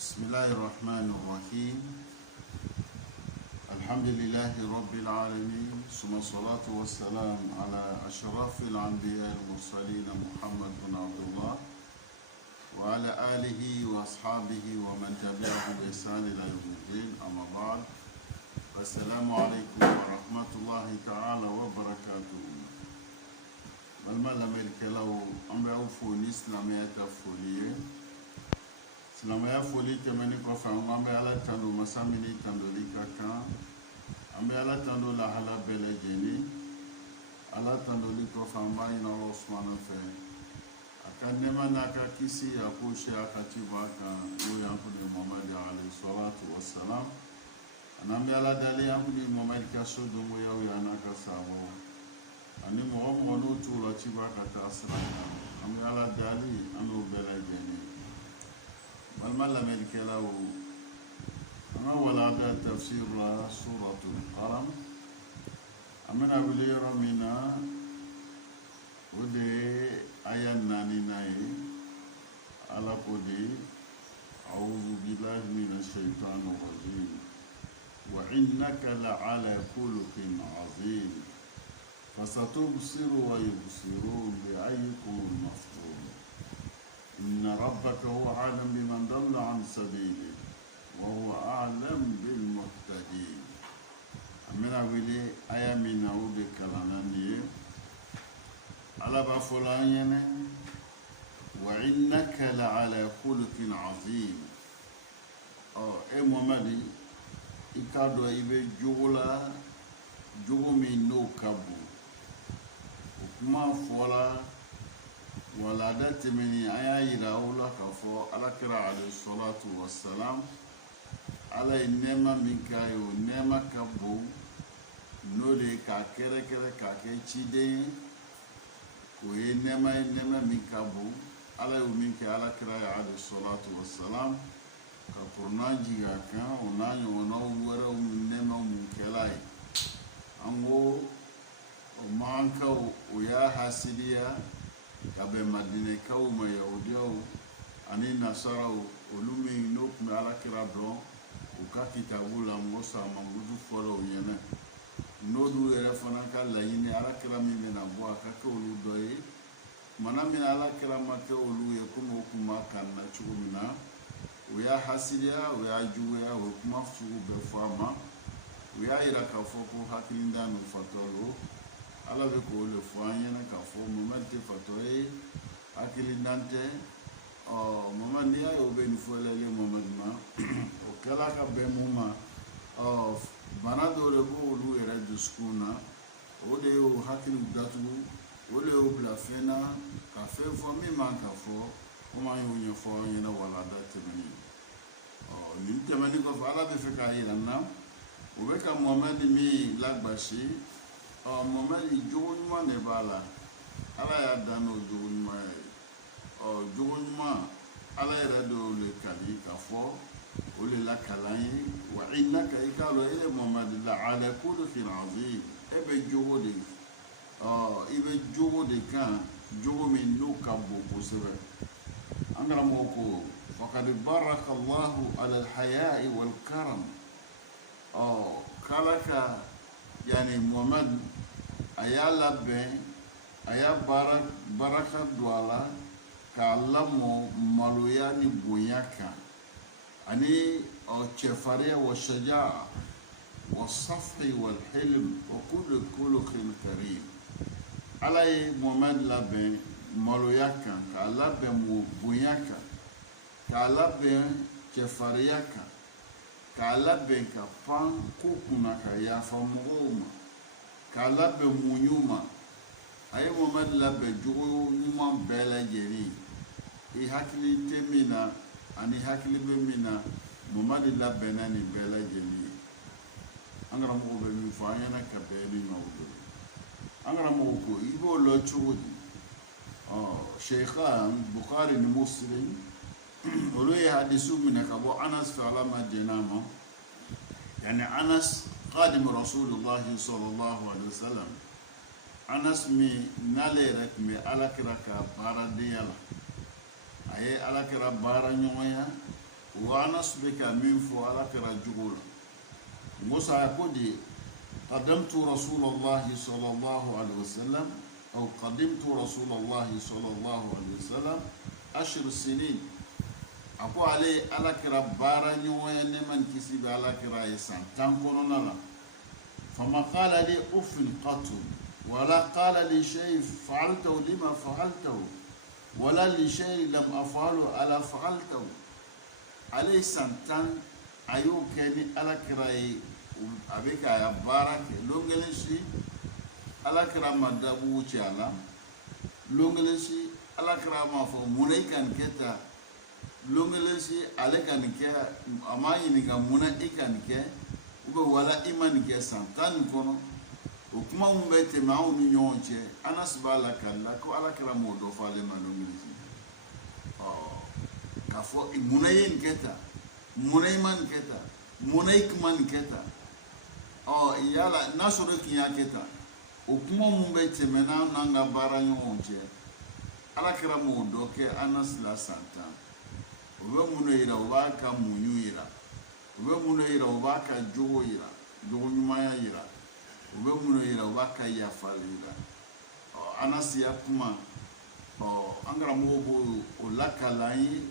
بسم الله الرحمن الرحيم. الحمد لله رب العالمين، ثم الصلاة والسلام على أشرف الأنبياء المرسلين محمد بن عبد الله وعلى آله وأصحابه ومن تبعهم بإحسان إلى يوم الدين. أما بعد، السلام عليكم ورحمة الله تعالى وبركاته. المال لو أمر أوفوني إسلامية فوليه silamaya foli tɛmɛni kɔfɛ an bɛ ala tando masa min ni tandoli ka kan, an bɛ ala tando lahala bɛɛ lajɛlen. Ala tandoli kɔfɛ an b'a ɲini Allah subhanahu fɛ a ka nɛɛma n'a ka kisi a k'o si a ka ci b'a kan n'o y'an kun Muhamadu alayhi salatu wassalam. An bɛ ala dali an kun Muhamadu ka so dongoyaw ye n'a ka sahabaw ani mɔgɔ mɔgɔ n'o t'u la ci b'a ka taa sira kan. An bɛ ala dali an n'o bɛɛ lajɛlen. والمال ملكلاو أنا ولا هذا تفسير سورة القلم أمنا بلي رمينا ودي آية ناني ناي على قدي أعوذ بالله من الشيطان الرجيم وإنك لعلى خلق عظيم فستبصر ويبصرون بأيكم المفتون إن ربك هو أعلم بمن ضل عن سبيله وهو أعلم بالمهتدين. أمنا ولي أيامنا وبكلامنا على بفلان وإنك لعلى خلق عظيم. محمد إكادو إبي جولا جومي نو كابو وكما فولا wala da tɛmɛni an y'a yira o la k'a fɔ alakira alayhi salatu wassalam ala ye nɛɛma min k'a ye o nɛɛma ka bon n'o de ye k'a kɛrɛkɛrɛ k'a kɛ ciden ye. O ye nɛɛma ye nɛɛma min ka bon. Ala y'o min kɛ alakira ye alayhi salatu wassalam ka kuranɛ jigin a kan o n'a ɲɔgɔnnaw wɛrɛw nɛɛmaw mun kɛla ye. An ko o man kan o y'a hasidiya ka bɛn madinɛkaw ma yahudiyaw ani nasaraw olu min n'o tun bɛ alakira dɔn u ka kitabu la Musa mankutu fɔlɔw ɲɛna n'olu yɛrɛ fana ka laɲini alakira min bɛna bɔ a ka kɛ olu dɔ ye. Mana min alakira ma kɛ olu ye komi o tun b'a kanna cogo min na, o y'a hasidiya, o y'a juguya, o ye kuma sugu bɛɛ fɔ a ma. O y'a yira k'a fɔ ko hakilida n'u fatɔ lo. Ala bɛ k'o le fɔ an ɲɛna k'a fɔ Muhamadu tɛ fatɔ ye, hakilidan tɛ. Muhamadu n'i y'a ye o bɛ nin fɔlɛlen Muhamadu ma o kɛla ka bɛn mun ma bana dɔw de b'olu yɛrɛ dusukun na, o de y'o hakiliw datugu, o de y'o bila fɛn na ka fɛn fɔ min man ka fɔ, komi an y'o ɲɛfɔ an ɲɛna walanda tɛmɛnen. Nin tɛmɛnen kɔfɛ Ala bɛ fɛ k'a yira n na o bɛ ka Muhamadu min lagbasi. Muhamadu jogo ɲuman de b'a la. Ala y'a dan n'o jogo ɲuman ye. Jogo ɲuman Ala yɛrɛ de y'o le kali k'a fɔ o le la kalan ye. Wa innaka i k'a dɔn e le Muhamadu la ala khuluqin azim. E bɛ jogo de i bɛ jogo de kan, jogo min n'o ka bon kosɛbɛ. An karamɔgɔ ko faqad baraka Allahu ala al-haya'i wal karam. K'Ala ka yani Muhamadu a y'a labɛn, a y'a baraka don a la k'a lamɔ maloya ni bonya kan ani cɛfarinya wa shaja'a wa safhi wal hilm wa kulli khuluqin karim. Ala ye Muhamadu labɛn maloya kan, k'a labɛn bonya kan, k'a labɛn cɛfarinya kan, k'a labɛn ka pan ko kunna ka yafa mɔgɔw ma, k'a labɛn muɲu ma. A ye Muhamadu labɛn jogo ɲuman bɛɛ lajɛlen. I hakili tɛ min na ani hakili bɛ min na, Muhamadu labɛnna nin bɛɛ lajɛlen ye. An karamɔgɔ bɛ min fɔ an ɲɛna ka bɛn ni ɲɔgɔn bolo. An karamɔgɔ ko i b'o lɔ cogo di? Sheikhan Bukhari ni Muslim olu ye hadisu minɛ ka bɔ Anas fɛ, Ala ma jɛn'a ma. Yani Anas qadim Rasulullah sallallahu alaihi wasallam. Anas min n'ale yɛrɛ tun bɛ alakira ka baaradenya la. A ye alakira baara ɲɔgɔnya o Anas bɛ ka min fɔ ala kɛra jogo la Musa ko de قدمت رسول الله صلى الله عليه وسلم أو قدمت رسول الله صلى الله عليه وسلم 10 سنين أقول عليه على كرا بارا نيوان نمان كسب على كرا يسان تنقلنا لا فما قال لي أف قط ولا قال لي شيء فعلته لما فعلته ولا لشيء لم أفعله ألا فعلته عليه سنتان أيو كاني على كرا avec a barak longelesi ala krama dabu chala longelesi ala krama fo munay kan keta longelesi ale kan ke amayi ni ga muna ikan ke ube wala iman ke santan kono o kuma umbete maau ni nyonche anas bala kala ko ala krama do fale ma longelesi ka fo munay keta munay man keta munay man keta yala nasoro kinya keta o kuma mun bɛ tɛmɛ n'an ka baara ɲɔgɔn cɛ ala kɛra m'o dɔ kɛ Anas la santan o bɛ mun yira o b'a ka muɲu yira o bɛ mun yira o b'a ka jogo yira jogo ɲumanya yira o bɛ mun yira o b'a ka yafali yira Anas ya kuma an karamɔgɔ b'o o lakalan ye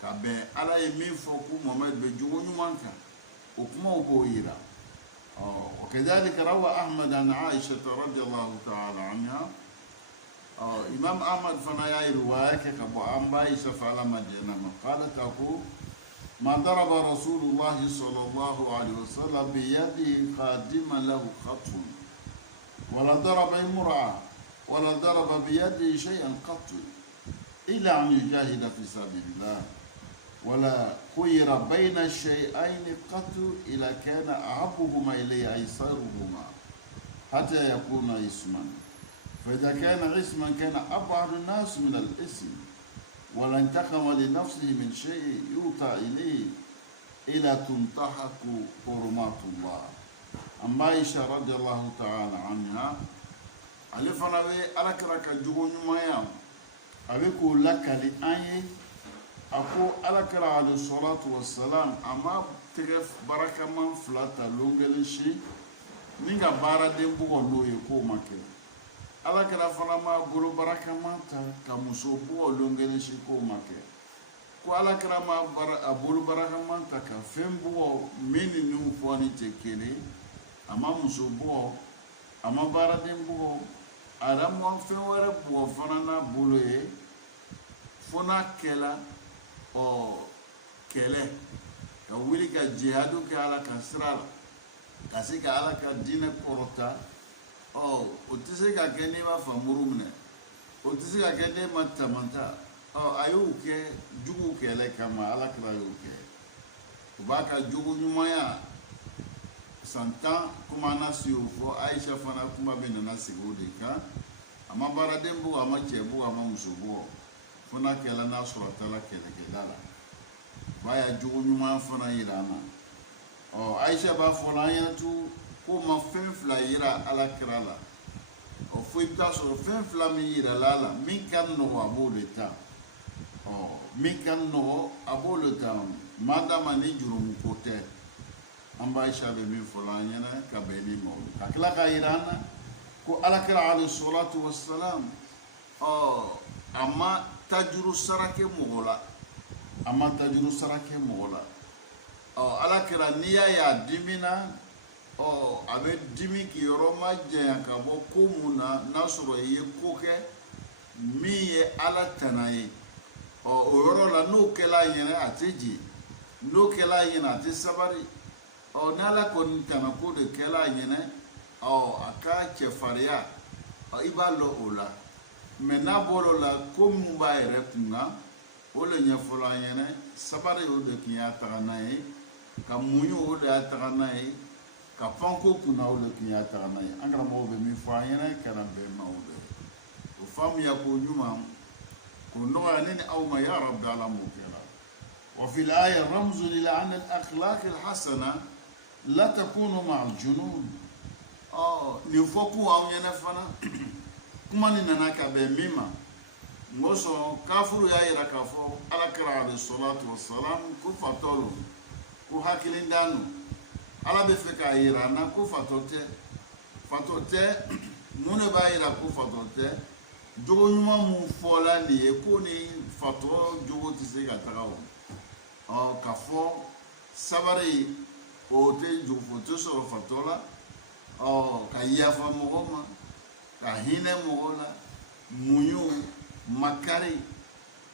ka bɛn ala ye min fɔ ko Muhamadu bɛ jogo ɲuman kan o kumaw b'o yira وكذلك روى أحمد عن عائشة رضي الله تعالى عنها إمام أحمد فنايا رواية كأبو عائشة فعلى مدينة قالت أقول ما ضرب رسول الله صلى الله عليه وسلم بيده خادما له خط ولا ضرب امرأة ولا ضرب بيده شيئا قط إلا أن يجاهد في سبيل الله ولا خير بين الشيئين قط إلا كان أحبهما إليه أيسرهما حتى يكون اسما فإذا كان اسما كان أبعد الناس من الاسم ولا انتقم لنفسه من شيء يؤتى إليه إلا تنتهك حرمات الله أما عائشة رضي الله تعالى عنها على فنوي على كرك جوون مايا أبيكو لك لأني ako alakara alayhi salatu wassalam ama tege baraka man flata longele shi ninga bara den bugo loye ko make alakara fana ma golo baraka man ta ka muso bugo longele shi ko make ko alakara ma abulu baraka man ta ka fem bugo mini nu foni tekele ama muso bugo ama bara den bugo ara mo fen wara bugo fana na buloye fona kela kɛlɛ ka wuli ka jihadu kɛ ala ka sira la ka se ka ala ka diinɛ kɔrɔta o tɛ se ka kɛ n'i ma famuru minɛ o tɛ se ka kɛ n'e ma tamanta a y'o kɛ jugu kɛlɛ kama ala kira y'o kɛ o b'a ka jugu ɲumanya san 10 kuma na si o fɔ Aisha fana kuma bɛ nana sigi o de kan a ma baaraden bugu a ma cɛ bugu a ma muso bugu fana kɛla n'a sɔrɔ tala kɛlɛkɛla la ba ya jogo ɲuman fana yira na Aisha b'a fɔ an ɲɛna tu ko ma fɛn fila yira ala kira la fo i bɛ taa sɔrɔ fɛn fila min yira la min ka nɔgɔ a b'o de ta min ka nɔgɔ a b'o de ta madama ni jurumu ko tɛ an b'a Aisha bɛ min fɔ an ɲɛna ka bɛn ni ma ka tila ka yira an na ko ala kira alayhi salatu wassalam ama tajuru sarake mɔgɔ la a ma tajuru sarake mɔgɔ la ala kira n'i y'a dimina a bɛ dimi k'i yɔrɔ ma janya ka bɔ ko mun na n'a sɔrɔ i ye ko kɛ min ye ala tana ye o yɔrɔ la n'o kɛla a ɲɛna a tɛ jɛ n'o kɛla a ɲɛna a tɛ sabari ni ala kɔni tana ko de kɛla a ɲɛna a ka cɛfarinya i b'a lɔ o la mɛ n'a bɔr'o la ko mun b'a yɛrɛ kunna o le ɲɛfɔla an ɲɛna sabari o de tun y'a taga n'a ye ka muɲu o de y'a taga n'a ye ka panko kunna o de tun y'a taga n'a ye an karamɔgɔw bɛ min fɔ an ɲɛna kɛra bɛn ma o de o faamuya ko ɲuman ko nɔgɔya ne ni aw ma ya rabbi ala m'o kɛra وفي الآية رمز إلى أن الأخلاق الحسنة لا تكون مع الجنون نفوكو أو ينفنا كما نناك بميما ngoso kafuru ya ira kafo ala kira alayhi salatu wassalam ku fatolo ku hakilindanu ala be fe ka ira na ku fatote mune ba ira ku fatote jogo nyuma mu fola ni e ko ni fato jogo ti se ga tagawo o kafo sabari o te jogo foto so fatola o ka yafa mogoma ka hine mogola munyu makari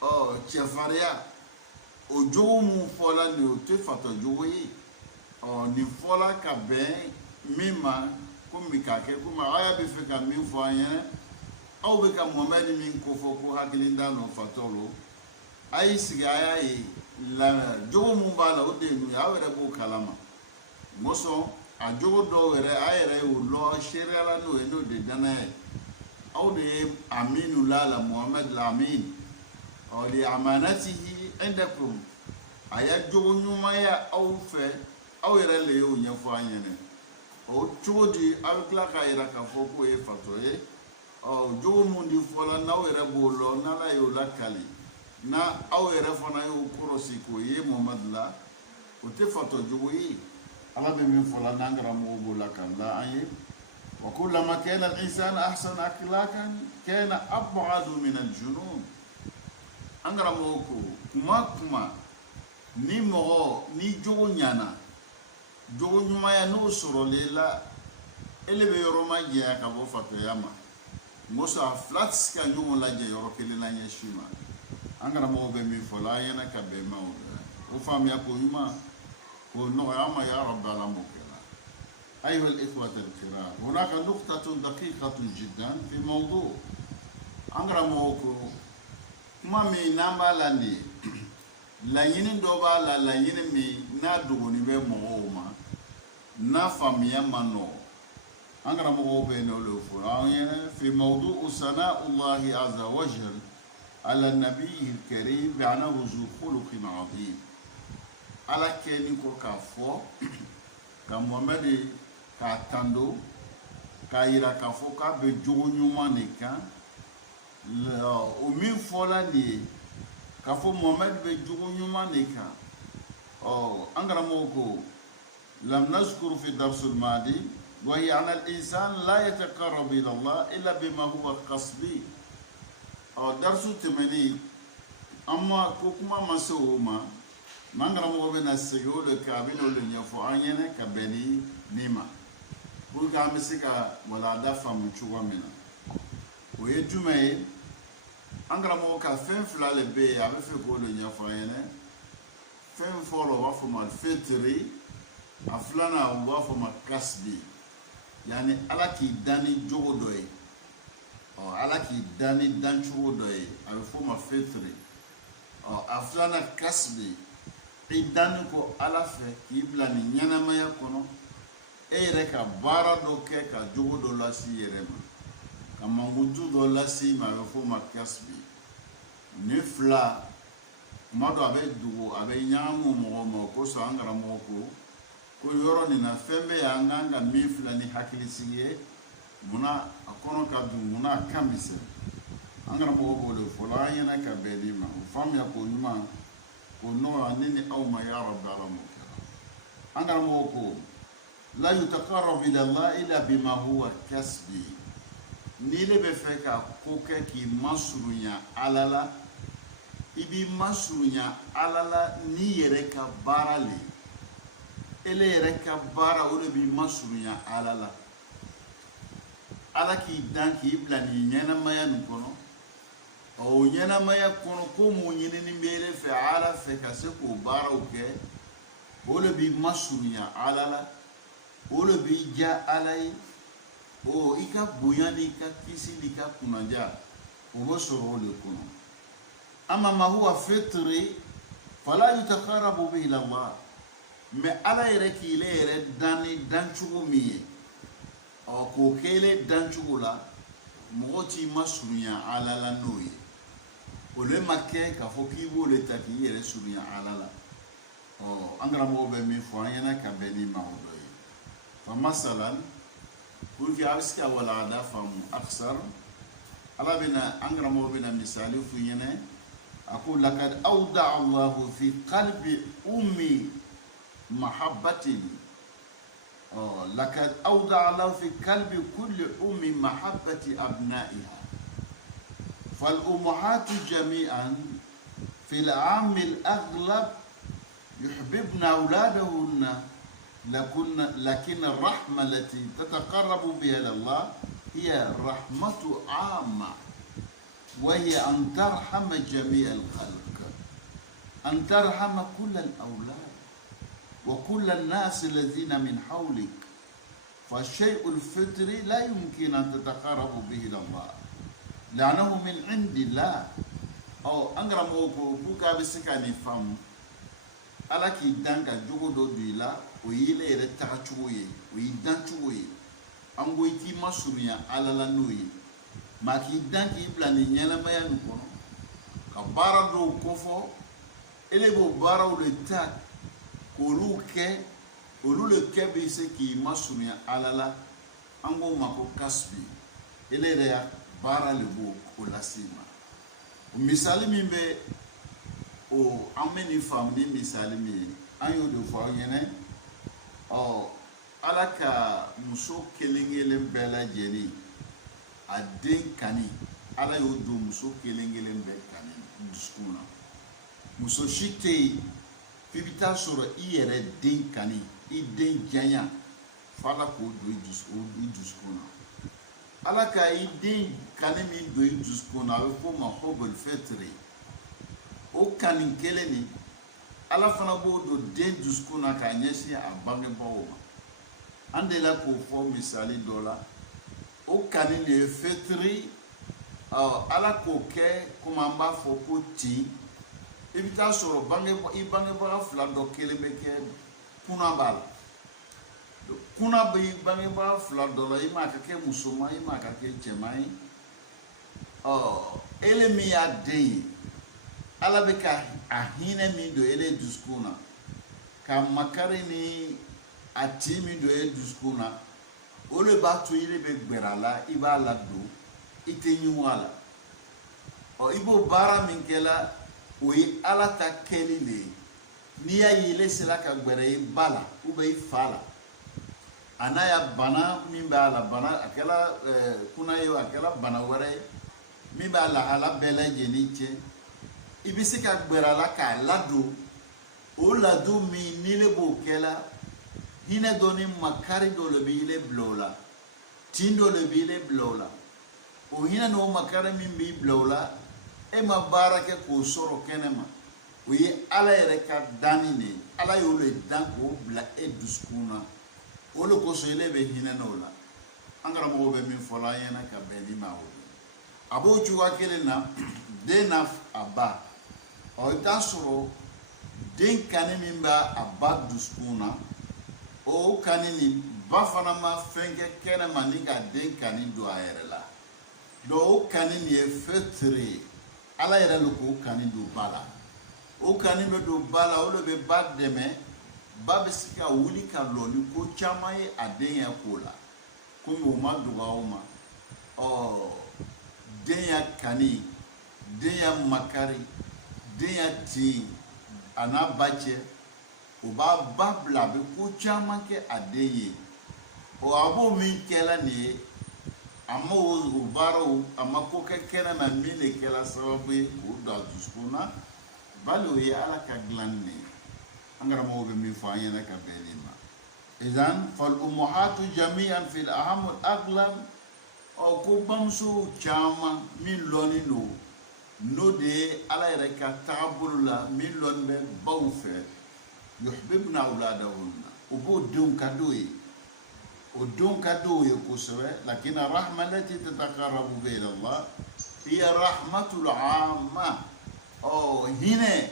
o chefaria o jogo mu fola ni o te fato jogo yi o ni fola ka ben mima komi ka ke kuma aya be fe ka mi fo anya aw be ka Muhammad min ko fo ko hakilinda no fatolo ay siga aya yi la jogo mu bala o de nu ya were bo kalama moso a jogo do were ayere o lo sheriala no e no de dana aw de aminu la Muhammad lamin o li amanatihi indakum aya jogo nyuma ya aw fe aw yere le o nya fo anya ne o chodi akla ka ira ka foko e fatoye o jogo mundi fola na were bolo na la yo la kali na awere fona yo korosi ko ye Muhammad la o te fato jogo yi ala be min fola nangara mo bola kala ayi wa kullama kana al-insan ahsana akhlaqan kana ab'adu min al-junun angara mo ko kuma ni mo ni jogo nyana jogo nyuma ya no soro lela elebe yoro ma je ka bo fato yama mosa flats ka nyumo la je yoro kele la nya shima angara mo be mi fola yana ka be ma o fam ya ko nyuma ko no ama ya rabb alamin ايها الاخوه الكرام هناك نقطه دقيقه جدا في موضوع angara mo ko ma mi namba landi la yini do ba la yini mi na dugo ni be mo ma na famia mano angara mo be no lo fo ayene fi mawdu' sana'u Allah azza wa jalla ala nabiy al-karim bi'ana wuzu khuluqin 'azim ala keni ko ka fo ka Muhammad ka tando ka ira ka fo ka be jogo nyuma ne kan o mi fola ni ka fo Muhammad be jogo nyuma ne kan o angara mo ko lam nazkuru fi dars al-madi wa hiya 'ala al-insan la yataqarrab ila Allah illa bima huwa qasbi o darsu temeni amma ko kuma maso ma mangara mo be na sego le kabino le nyafo anyene ka beni nima buga misika wala da famu chuwa mina o ye jume angara mo ka fen fla le be ave fe ko le nyafo anyene fen folo wa fo mal fetri aflana wa fo ma kasbi yani ala ki dani jogo doye o ala ki dani dan chugo doye ave fo ma fetri o aflana kasbi idan ko ala fe ki bla ni nyana maya kono e reka bara do ke ka jogo do la si yerema kama ngutu do la si ma fo ma kasbi ne fla mado abe dugo abe nyamu mo ko so angara mo ko yoro ni na fembe ya nganga mi fla ni hakili siye muna akono ka du muna kamise angara mo ko do fo la yana ka belima fam ya ko nyuma ونوع أنني أو ما يعرف على مكان أنا موكو لا يتقرب إلى الله إلا بما هو كسبي نيلي بفكا كوكا كي مسرونيا على لا إبي مسرونيا على لا نيركا بارالي إلي ركا بارا ولا بي مسرونيا على لا على كي دانكي إبلاني نينا ما ينكونو o nyana maya kono ko mo nyini ni mbele fe ala fe ka se ko bara o ke o le bi masunya ala la o le bi ja alai o ika buyani ka kisi dika kunanja o bo soro le kono ama ma huwa fitri fala yutaqarrabu bihi ila Allah me ala yere ki le yere dani danchugo miye o ko kele danchugo la moti masunya ala la noye o le make ka fo ki bo le taki yere sunya ala la o angara mo be mi fo yana ka be ni ma o do yi fa masalan pour que aska wala da fam aksar ala bena angra mo bena misali fu yene aqul laqad awda Allah fi qalbi ummi mahabbatin لقد أودع الله في قلب كل أم محبة أبنائها فالأمهات جميعا في العام الأغلب يحببن أولادهن لكن الرحمة التي تتقرب بها إلى الله هي رحمة عامة وهي أن ترحم جميع الخلق أن ترحم كل الأولاد وكل الناس الذين من حولك فالشيء الفطري لا يمكن أن تتقرب به إلى الله لأنه من عند الله أو أنغرا موكو بوكا بسكاني فام ala k'i dan ka jogo dɔ don i la o yele yɛrɛ taga cogo ye o y'i dan cogo ye an ko i k'i ma surunya ala la n'o ye maa k'i dan k'i bila ni ɲɛnamaya nin kɔnɔ ka baara dɔw kofɔ ele b'o baaraw de ta k'olu kɛ olu le kɛ bɛ se k'i ma surunya ala la an k'o ma ko kasbi ele yɛrɛ ya baara le b'o o lase ma misali min bɛ o an bɛ nin faamu ni misali min ye an y'o de fɔ aw ɲɛna ala ka muso kelen kelen bɛɛ lajɛlen a den kani ala y'o don muso kelen kelen bɛɛ kani dusukun na muso si tɛ yen f'i bɛ taa sɔrɔ i yɛrɛ den kani i den janya f'ala k'o don i dusukun na ala ka i den kani min don i dusukun na a bɛ f'o ma hubul fitri o kani kelen ni ala fana b'o don den dusukun na k'a ɲɛsin a bangebaaw ma an delila k'o fɔ misali dɔ la o kani de ye fitiri ala k'o kɛ komi an b'a fɔ ko tin i bɛ taa sɔrɔ i bangebaga fila dɔ kelen bɛ kɛ kunna b'a la kunna bɛ i bangebaga fila dɔ la i m'a ka kɛ musoman i m'a ka kɛ cɛman ye ele min y'a den ye ala bɛ ka a hinɛ min don ele dusukun na ka makari ni a tin min don ele dusukun na o de b'a to ele bɛ gbɛrɛ a la i b'a ladon i tɛ ɲugun a la i b'o baara min kɛla o ye ala ta kɛli de ye n'i y'a ye ele sera ka gbɛrɛ i ba la i fa la a n'a ya bana min b'a la bana a kɛla kunna ye a kɛla bana wɛrɛ ye min b'a lahala bɛɛ lajɛlen cɛ i bɛ se ka gbɛrɛ a la k'a ladon o ladon min ni ne b'o kɛla hinɛ dɔ ni makari dɔ le bɛ ele bila o la tin dɔ le bɛ ele bila o la o hinɛ n'o makari min b'i bila o la e ma baara kɛ k'o sɔrɔ kɛnɛma o ye ala yɛrɛ ka danni de ye ala y'o le dan k'o bila e dusukun na o de kosɔn ele bɛ hinɛ n'o la an karamɔgɔ bɛ min fɔ la an ɲɛna ka bɛn ni ma o ye a b'o cogoya kelen na den n'a a ba i bɛ taa sɔrɔ den kani min bɛ a ba dusukun na o kani nin ba fana ma fɛn kɛ kɛnɛma ni ka den kani don a yɛrɛ la o kani nin ye fitiri ye ala yɛrɛ le k'o kani don ba la o kani bɛ don ba la o de bɛ ba dɛmɛ ba bɛ se ka wuli ka lɔ ni ko caman ye a den ya ko la komi o ma dogo aw ma den ya kani den ya makari den ya tin a n'a ba cɛ o b'a ba bila a bɛ ko caman kɛ a den ye a b'o min kɛla nin ye a ma o baaraw a ma ko kɛ kɛnɛ na min de kɛla sababu ye k'o don a dusukun na bali o ye ala ka dilanni de ye an karamɔgɔw bɛ min fɔ an ɲɛna ka bɛn nin ma idan fal ummahatu jami'an fil ahamul aghlab ko bamuso caman min lɔnni don n'o de ye ala yɛrɛ ka taabolo la min lɔnni bɛ baw fɛ yuhibbuna awladahunna o b'o denw ka d'o ye o denw ka d'o ye kosɛbɛ lakin rahma lati tataqarrabu biha ila Allah hiya rahmatul amma hinɛ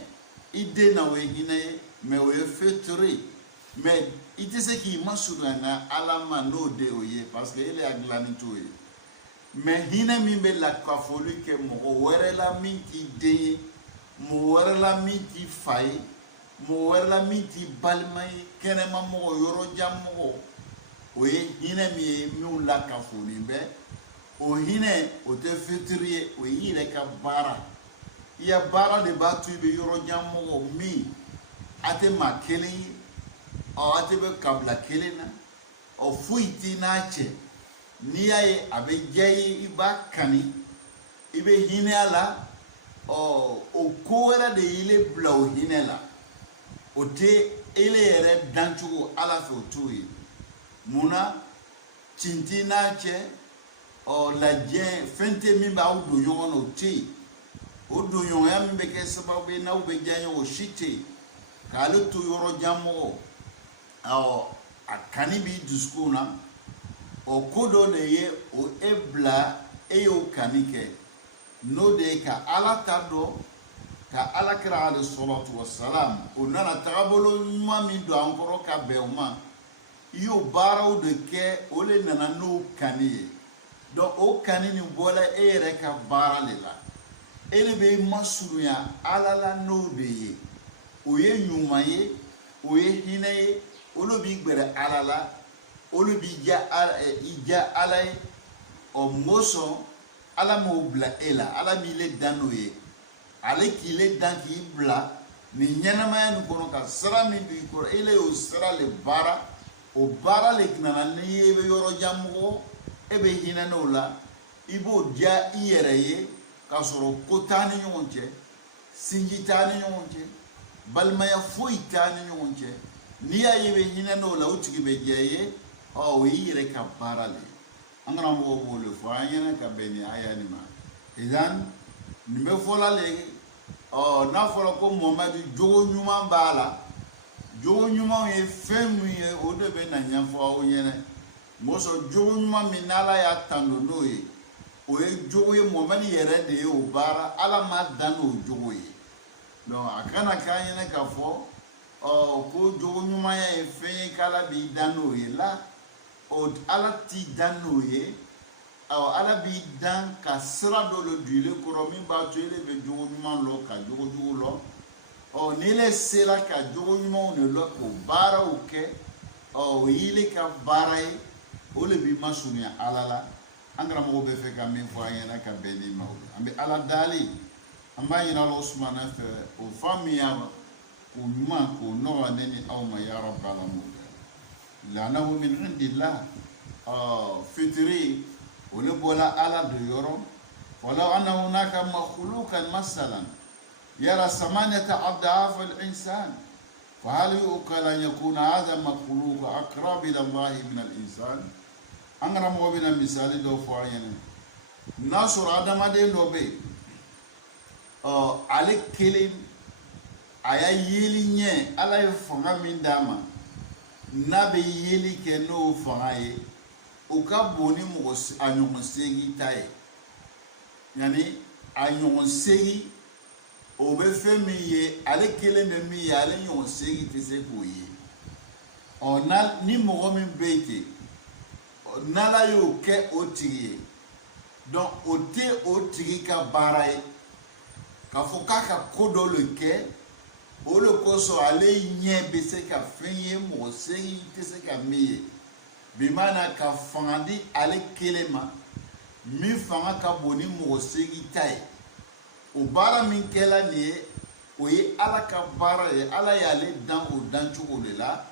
i den na o ye hinɛ ye mais o ye fitiri mais i tɛ se k'i ma surunya ala ma n'o de o ye parce que ele y'a dilanni t'o ye mais hinɛ min bɛ lakafoli kɛ mɔgɔ wɛrɛ la min t'i den ye mɔgɔ wɛrɛ la min t'i fa ye mɔgɔ wɛrɛ la min t'i balima ye kɛnɛma mɔgɔ yɔrɔjan mɔgɔ o ye hinɛ min ye minnu lakafoli bɛ o hinɛ o tɛ fitiri ye o y'i yɛrɛ ka baara i ya baara de b'a to i bɛ yɔrɔjan mɔgɔ min a tɛ maa kelen ye a tɛ bɛ kabila kelen na foyi t'i n'a cɛ n'i y'a ye a bɛ diya ye i b'a kani i bɛ hinɛ a la o ko wɛrɛ de y'ile bila o hinɛ la o tɛ ele yɛrɛ dancogo ala fɛ o t'o ye munna tin t'i n'a cɛ lajɛ fɛn tɛ min b'aw don ɲɔgɔn na o tɛ yen o don ɲɔgɔnya min bɛ kɛ sababu ye n'aw bɛ diya ɲɔgɔn o si tɛ yen k'ale to yɔrɔjan mɔgɔ a kani b'i dusukun na ko dɔ de ye o e bila e y'o kani kɛ n'o de ye ka ala ta dɔn ka alakira alayhi salatu wassalam o nana tagabolo ɲuman min don an kɔrɔ ka bɛn o ma i y'o baaraw de kɛ o de nana n'o kani ye donc o kani nin bɔra e yɛrɛ ka baara de la e de bɛ masurunya ala la n'o de ye o ye ɲuman ye o ye hinɛ ye olu b'i gbɛrɛ ala la olu b'i diya ala ye mɔsɔn ala m'o bila e la ala b'i dan n'o ye ale k'i dan k'i bila nin ɲɛnamaya nin kɔnɔ ka sira min b'i kɔrɔ ele y'o sira le baara o baara le nana ni e bɛ yɔrɔjan mɔgɔ e bɛ hinɛ n'o la i b'o diya i yɛrɛ ye k'a sɔrɔ ko t'a ni ɲɔgɔn cɛ sinji t'a ni ɲɔgɔn cɛ balimaya foyi t'a ni ɲɔgɔn cɛ n'i y'a ye i bɛ hinɛ n'o la o tigi bɛ diya i ye o y'i yɛrɛ ka baara le an kana mɔgɔw b'o le fɔ an ɲɛna ka bɛn nin aya nin ma idan nin bɛ fɔla le n'a fɔra ko Muhamadu jogo ɲuman b'a la jogo ɲuman ye fɛn min ye o de bɛ na ɲɛfɔ aw ɲɛna mɔsɔn jogo ɲuman min n'ala y'a tando n'o ye o ye jogo ye Muhamadu yɛrɛ de ye o baara ala m'a dan n'o jogo ye donc a kana k'an ɲɛna k'a fɔ ko jogo ɲumanya ye fɛn ye k'ala b'i dan n'o ye la ala t'i dan n'o ye ala b'i dan ka sira dɔ le don ile kɔrɔ min b'a to ele bɛ jogo ɲuman lɔ ka jogo jugu lɔ n'ile sera ka jogo ɲumanw de lɔ k'o baaraw kɛ o y'ile ka baara ye o le b'i masurunya ala la an karamɔgɔ bɛ fɛ ka min fɔ an ɲɛna ka bɛn ni ma an bɛ ala dali an b'a ɲini ala sumana fɛ o fa min y'a k'o ɲuman k'o nɔgɔya ne ni aw ma ya rabbal alamin lanahu min indillah fitiri o le bɔla ala do yɔrɔ walaw anna hunaka makhluqan masalan yara samaniyata ad'af al-insan فهل يؤكل أن يكون هذا مخلوق أقرب إلى الله من الإنسان؟ أنا مؤمن مثال دو فاين ناصر آدم أدين دو بي على كلم أيا يلي نيه على يفهم من داما نبي يلي كنو فاي وكابوني مغس أنيون سيجي تاي يعني أنيون سيجي o bɛ fɛn min ye ale kelen bɛ min ye ale ɲɔgɔn seegin tɛ se k'o ye ni mɔgɔ min bɛ yen ten n'ala y'o kɛ o tigi ye donc o tɛ o tigi ka baara ye k'a fɔ k'a ka ko dɔ le kɛ o de kosɔn ale ɲɛ bɛ se ka fɛn ye mɔgɔ seegin tɛ se ka min ye bi maana ka fanga di ale kelen ma min fanga ka bon ni mɔgɔ seegin ta ye o baara min kɛla nin ye o ye ala ka baara ye ala y'ale dan o dancogo de la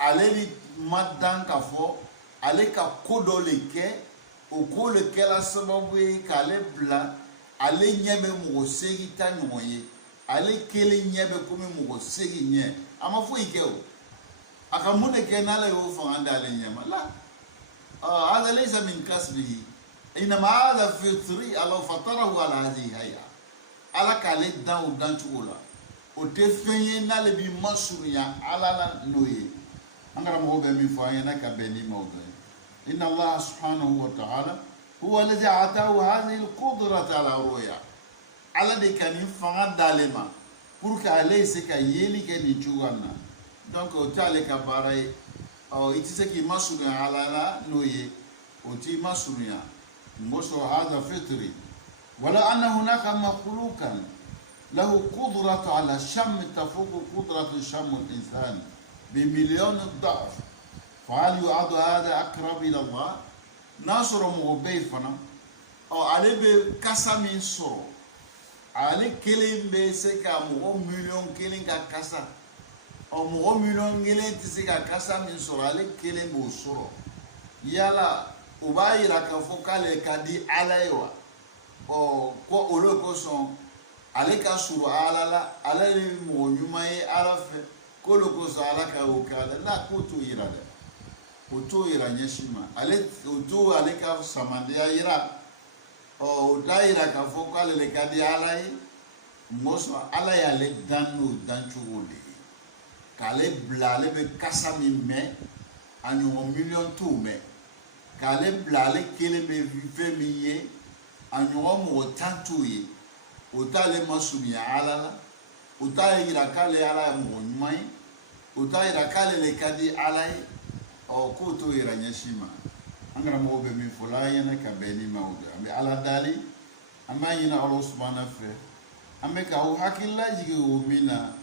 ale ni ma dan k'a fɔ ale ka ko dɔ le kɛ o ko le kɛla sababu ye k'ale bila ale ɲɛ bɛ mɔgɔ seegin ta ɲɔgɔn ye ale kelen ɲɛ bɛ komi mɔgɔ seegin ɲɛ a ma foyi kɛ o a ka mun de kɛ n'ala y'o fanga d'ale ɲɛ ma la hada laysa min kasbihi إنما هذا فطري الله فطره على هذه الهيئة على كله دان ودان شغلا وتفين نال بمسؤولية على لا نوي أنا رموا بمن فاينا كبني موضع إن الله سبحانه وتعالى هو الذي أعطاه هذه القدرة على الرؤيا على ذلك كان يفعل دالما pour que ale se ka yeli kɛ nin cogoya na donc o t'ale ka baara ye i tɛ se k'i masurunya ala la n'o ye o t'i masurunya مصر هذا فطري ولا أن هناك مخلوقا له قدرة على الشم تفوق قدرة شم الإنسان بمليون ضعف فهل يعد هذا أقرب إلى الله n'a sɔrɔ mɔgɔ bɛɛ ye fana ale bɛ kasa min sɔrɔ ale kelen bɛ se ka mɔgɔ miliyɔn kelen ka kasa mɔgɔ miliyɔn kelen tɛ se ka kasa min sɔrɔ ale kelen b'o sɔrɔ yala o b'a yira k'a fɔ k'ale ka di Ala ye wa ko olu kosɔn ale ka surun Ala la ale ye mɔgɔ ɲuman ye Ala fɛ k'olu kosɔn Ala ka o kɛ ale la k'o t'o yira dɛ o t'o yira ɲɛsin ma o t'o ale ka samadenya yira o t'a yira k'a fɔ k'ale le ka di Ala ye mɔsɔn Ala y'ale dan n'o dancogo de ye k'ale bila ale bɛ kasa min mɛn a ɲɔgɔn miliyɔn t'o mɛn k'ale bila ale kelen bɛ fɛn min ye a ɲɔgɔn mɔgɔ tan t'o ye o t'ale masurunya Ala la o t'a yira k'ale Ala ye mɔgɔ ɲuman ye o t'a yira k'ale le ka di Ala ye k'o t'o yira ɲɛsin ma an karamɔgɔ bɛ min fɔ la an ɲɛna ka bɛn ni ma o de an bɛ Ala dali an b'a ɲini Ala subahana fɛ an bɛ ka o hakilila jigin o min na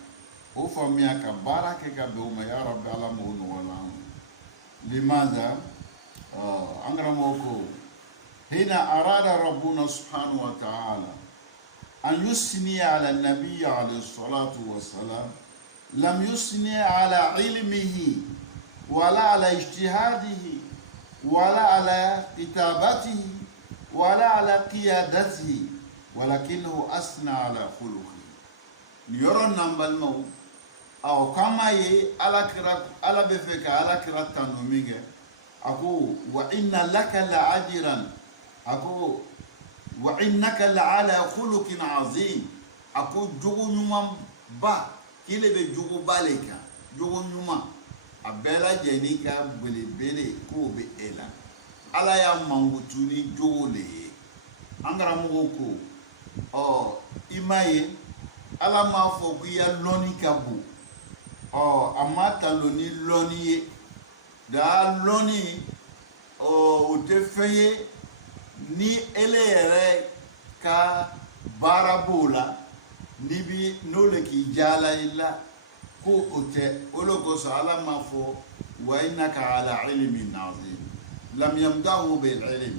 o faamuya ka baara kɛ ka bɛn o ma ya Rabbi Ala m'o nɔgɔya an ye limaza an karamɔgɔ ko hina arada rabbuna subhanahu wa ta'ala an yusni ala nabiyyi alayhi salatu wa salam lam yusni ala ilmihi wala ala ijtihadihi ولا على كتابته ولا على قيادته ولكنه أثنى على خلقه نيرو نمبل مو أو كما على بفك على كرا تنومينه أكو وإن لك لأجرا أكو وإنك لعلى خلق عظيم أكو جوجو نيوم با كيلي بجوجو بالك جوجو نيوم a bɛɛ lajɛlen ka belebele k'o bɛ e la Ala y'a mankutu ni jogo de ye an karamɔgɔ ko i m'a ye Ala m'a fɔ k'i ya lɔnni ka bon a ma talo ni lɔnni ye nka lɔnni o tɛ fɛn ye ni ele yɛrɛ ka baara b'o la n'o le k'i jaala i la ko o tɛ o le kosɔn Ala m'a fɔ wa innaka ala ilmin azim lam yamdahu bil ilm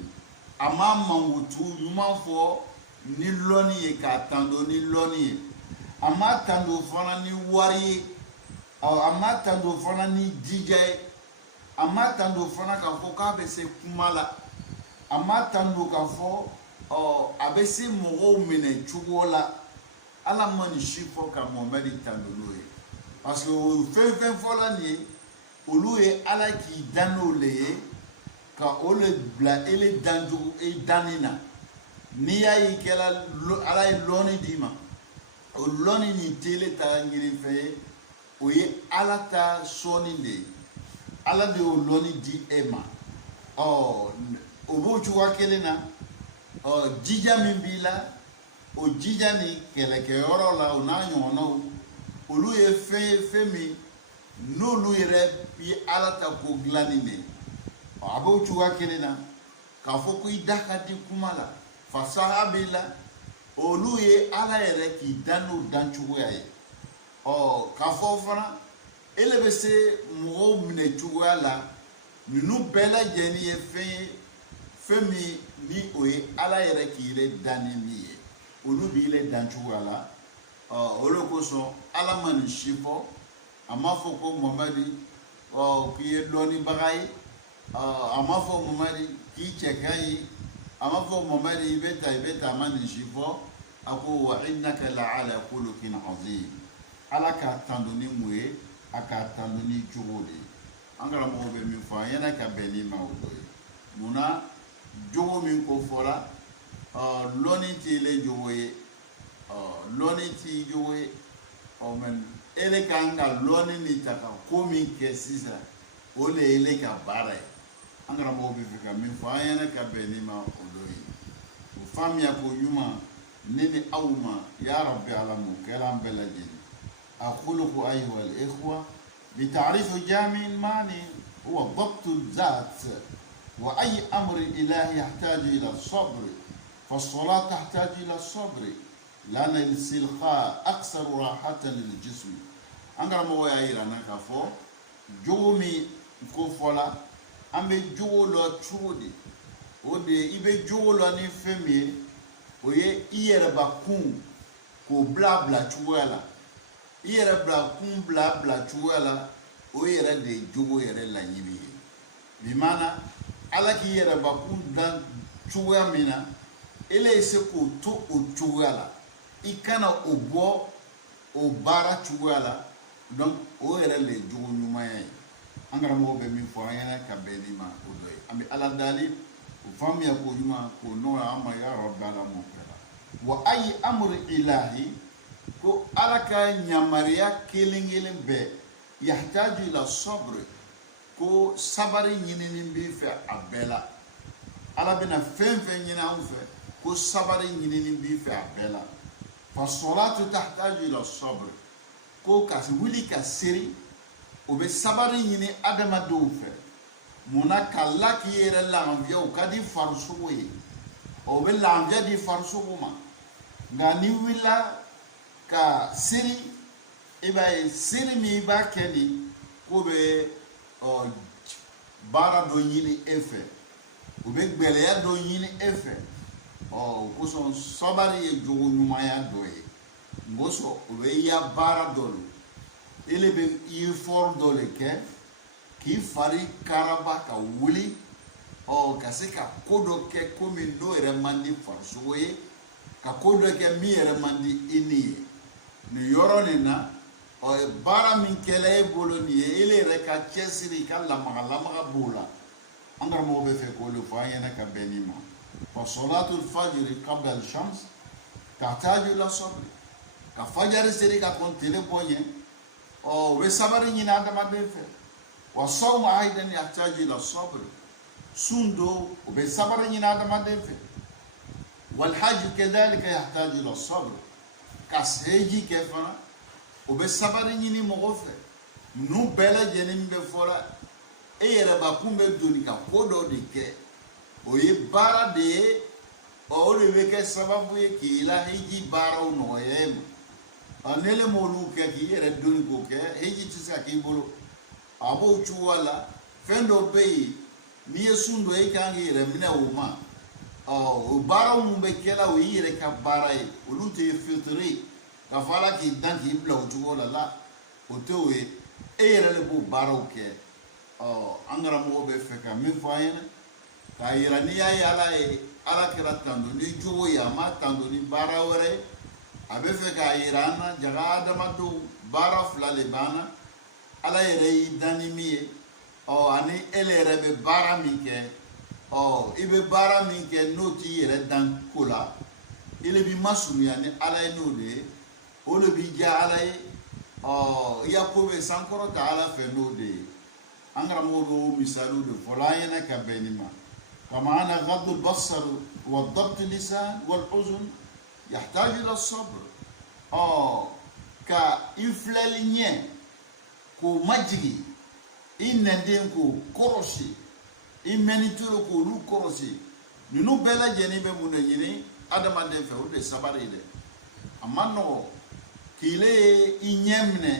a ma mankutu ɲuman fɔ ni lɔnni ye k'a tando ni lɔnni ye a ma tando fana ni wari ye a ma tando fana ni dija ye a ma tando fana k'a fɔ k'a bɛ se kuma la a ma tando k'a fɔ a bɛ se mɔgɔw minɛ cogo la Ala ma nin si fɔ ka Muhamadi tando n'o ye parce que o fɛn fɛn fɔla nin ye olu ye Ala k'i dan n'o le ye ka o le bila ele dancogo danni na n'i y'a ye kɛla Ala ye lɔnni d'i ma o lɔnni nin tele ta ɲini fɛn ye o ye Ala ta sɔnni de ye Ala de y'o lɔnni di e ma o b'o cogoya kelen na jija min b'i la o jija ni kɛlɛkɛyɔrɔ la o n'a ɲɔgɔnnaw olu ye fɛn min n'olu yɛrɛ ye Ala ta ko dilanni de a b'o cogoya kelen na k'a fɔ ko i da ka di kuma la fasaha b'i la olu ye Ala yɛrɛ k'i dan n'o dancogoya ye k'a fɔ fana ele bɛ se mɔgɔw minɛ cogoya la ninnu bɛɛ lajɛlen ye fɛn min ni o ye Ala yɛrɛ k'i yɛrɛ dan ni min ye olu b'i yɛrɛ dan cogoya la o le kosɔn Ala ma nin si fɔ a ma fɔ ko Muhamadi k'i ye dɔnnibaga ye a ma fɔ Muhamadi k'i cɛ ka ɲi a ma fɔ Muhamadi i bɛ ta a ma nin si fɔ a ko wa innaka la'ala khuluqin azim Ala k'a tando ni mun ye a k'a tando ni cogo de ye an karamɔgɔ bɛ min fɔ an ɲɛna ka bɛn ni ma o dɔ ye munna jogo min ko fɔla lɔnni tɛ ele jogo ye lɔnni t'i jogo ye mɛ ele kan ka lɔnni ni ta ka ko min kɛ sisan o le ye ele ka baara ye an karamɔgɔ bɛ fɛ ka min fɔ an ɲɛna ka bɛn ni ma o dɔ ye o faamuya ko ɲuman ne ni aw ma ya Rabbi Ala m'o kɛra an bɛɛ lajɛlen أقولك أيها الإخوة بتعريف جامع معني هو ضبط الذات وأي أمر إلهي يحتاج إلى الصبر فالصلاة تحتاج إلى الصبر لأن الاستلقاء أكثر راحة للجسم أنغرا مويا إيرانا كفو جومي كوفولا أمي جو لو تشودي o de i bɛ jogo la ni fɛn min ye o ye i yɛrɛbakun k'o bila bila cogoya la i yɛrɛbakun bila bila cogoya la o yɛrɛ de ye jogo yɛrɛ laɲini ye bi maana ala k'i yɛrɛbakun dan cogoya min na ele ye se k'o to o cogoya la i kana o bɔ o baara cogoya la donc o yɛrɛ le ye jogo ɲumanya ye an karamɔgɔ bɛ min fɔ an ɲɛna ka bɛn ni ma o dɔ ye an bɛ ala dali o faamuya ko ɲuman k'o nɔgɔya an ma ya rabbi alamin wa ayi amri ilahi ko ala ka yamariya kelen kelen bɛɛ yahtaju ila sabr ko sabari ɲinini b'i fɛ a bɛɛ la ala bɛna fɛn fɛn ɲini an fɛ ko sabari ɲinini b'i fɛ a bɛɛ la fa salatu tahtaju ila sabr ko ka wuli ka seri o bɛ sabari ɲini adamadenw fɛ munna ka la k'i yɛrɛ lafiya o ka di farisogo ye o bɛ lafiya di farisogo ma nka ni wulila ka seri i b'a ye seri min i b'a kɛ ni ko bɛ baara dɔ ɲini e fɛ u bɛ gbɛlɛya dɔ ɲini e fɛ o kosɔn sabari ye jogo ɲumanya dɔ ye ngosɔn o bɛ i ya baara dɔ lo ele bɛ effort dɔ le kɛ k'i fari karaba ka wuli ka se ka ko dɔ kɛ ko min dɔ yɛrɛ man di farisogo ye ka ko dɔ kɛ min yɛrɛ man di i ni ye nin yɔrɔ nin na baara min kɛla e bolo nin ye ele yɛrɛ ka cɛsiri ka lamaga lamaga b'o la an karamɔgɔ bɛ fɛ k'o le fɔ an ɲɛna ka bɛn nin ma fa salatul fajiri qabla al-shams tahtaju ila sabr ka fajari seri ka kɔn tile bɔ ɲɛ o bɛ sabari ɲini adamaden fɛ wa sawmu aidan yahtaju ila sabr sun do o bɛ sabari ɲini adamaden fɛ wal hajj kadhalika yahtaju ila sabr ka seji kɛ fana o bɛ sabari ɲini mɔgɔ fɛ ninnu bɛɛ lajɛlen bɛ fɔra e yɛrɛbakun bɛ doni ka ko dɔ de kɛ o ye baara de ye o de bɛ kɛ sababu ye k'i la hiji baaraw nɔgɔya e ma n'ele m'olu kɛ k'i yɛrɛ doni k'o kɛ hiji tɛ se ka k'i bolo a b'o cogoya la fɛn dɔ bɛ yen n'i ye sun dɔ e kan k'i yɛrɛ minɛ o ma o baaraw mun bɛ kɛla o y'i yɛrɛ ka baara ye olu tɛ filtre ka fɔ ala k'i dan k'i bila o cogo la o tɛ o ye e yɛrɛ de b'o baaraw kɛ an karamɔgɔ bɛ fɛ ka min fɔ an ɲɛna k'a yira n'i y'a ye ala kɛra tanto ni jogo ye a ma tanto ni baara wɛrɛ ye a bɛ fɛ k'a yira an na jaga adamadenw baara fila de b'an na ala yɛrɛ y'i dan ni min ye ani ele yɛrɛ bɛ baara min kɛ i bɛ baara min kɛ n'o t'i yɛrɛ dan ko la ele b'i masurunya ni ala ye n'o de ye o de b'i diya ala ye i ya ko bɛ sankɔrɔta ala fɛ n'o de ye an karamɔgɔ b'o misaliw de fɔla an ɲɛna ka bɛn nin ma kama ana ghaddu basar wa dabtu lisan wal uzun yahtaju ila sabr ka i filɛli ɲɛ k'o majigi i nɛnden k'o kɔrɔsi i mɛnni toro k'olu kɔrɔsi ninnu bɛɛ lajɛlen bɛ mun de ɲini adamaden fɛ o de ye sabari ye dɛ a ma nɔgɔ k'i le i ɲɛ minɛ